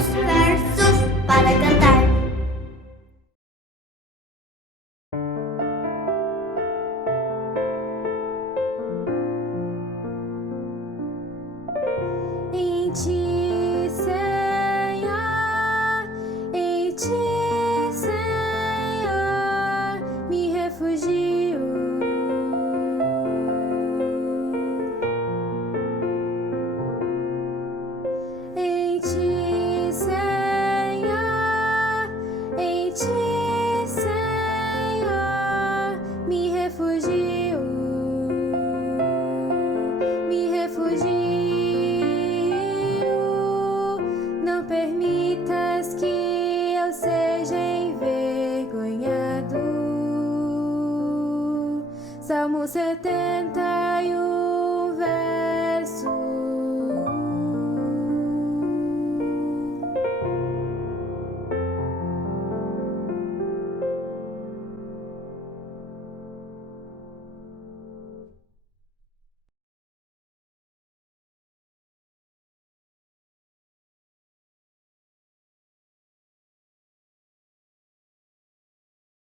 os versos para cantar. Em ti, Senhor, em ti, Senhor, me refugio. Em ti, Senhor, em ti, Senhor, me refugio, me refugio. Não permitas que eu seja envergonhado. Salmo 70.